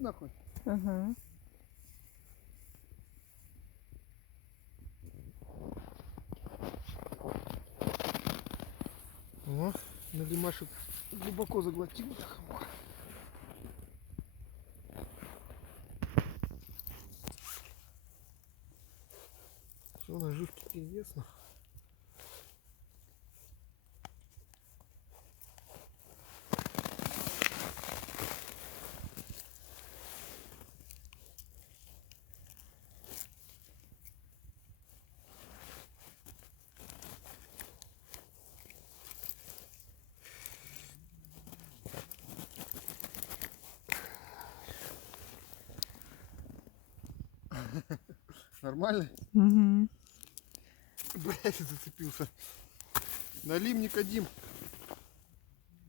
видно хоть? Ага. О, Налимашек глубоко заглотил. Все, наживки известно. Нормально? Угу. Блять, зацепился. Налим Никодим.